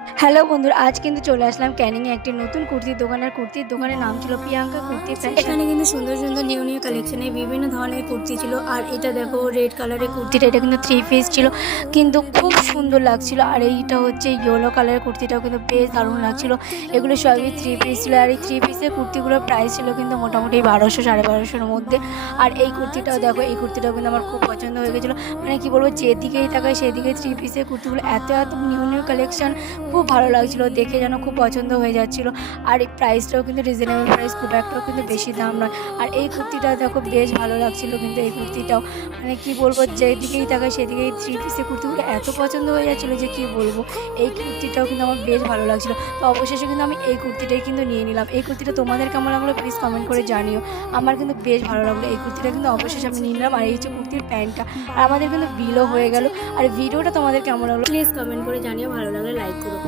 Hello বন্ধুরা, আজ কিন্তু চলে আসলাম ক্যানিংয়ে একটি নতুন কুর্তির দোকান। আর কুর্তির দোকানের নাম ছিল প্রিয়াঙ্কা কুর্তি ফ্যাশন। এখানে কিন্তু সুন্দর সুন্দর নিউ নিউ কালেকশনে বিভিন্ন ধরনের কুর্তি ছিল। আর এটা দেখো রেড কালারের কুর্তিটা, এটা কিন্তু 3 পিস ছিল, কিন্তু খুব সুন্দর লাগছিল। আর এইটা হচ্ছে ইয়েলো কালারের কুর্তিটাও কিন্তু বেশ দারুণ লাগছিল। এগুলো সবই 3 পিস ছিল। আর এই 3 পিসের কুর্তিগুলোর প্রাইস ছিল কিন্তু মোটামুটি 1200 1250-এর মধ্যে। আর এই কুর্তিটাও দেখো, এই কুর্তিটাও কিন্তু আমার খুব পছন্দ হয়ে গেছিলো। মানে কি বলবো, যেদিকেই তাকাই সেদিকে 3 পিসের কুর্তিগুলো এত নিউ নিউ কালেকশন, খুব ভালো লাগছিলো দেখে, যেন খুব পছন্দ হয়ে যাচ্ছিলো। আর এই প্রাইসটাও কিন্তু রিজনেবল প্রাইস, খুব একটাও কিন্তু বেশি দাম নয়। আর এই কুর্তিটা দেখো বেশ ভালো লাগছিলো কিন্তু এই কুর্তিটাও, মানে কি বলবো, যেদিকেই তাকাই সেদিকেই 3 পিসের কুর্তিগুলো এত পছন্দ হয়ে যাচ্ছিলো যে কি বলবো। এই কুর্তিটাও কিন্তু আমার বেশ ভালো লাগছিলো। তো অবশেষে কিন্তু আমি এই কুর্তিটাই কিন্তু নিয়ে নিলাম। এই কুর্তিটা তোমাদের কেমন লাগলো প্লিজ কমেন্ট করে জানিও। আমার কিন্তু বেশ ভালো লাগলো এই কুর্তিটা, কিন্তু অবশেষে আমি নিয়ে নিলাম। আর এই হচ্ছে কুর্তির প্যান্টটা। আর আমাদের কিন্তু বিলও হয়ে গেল। আর ভিডিওটা তোমাদের কেমন লাগলো প্লিজ কমেন্ট করে জানিও, ভালো লাগলে লাইক করো।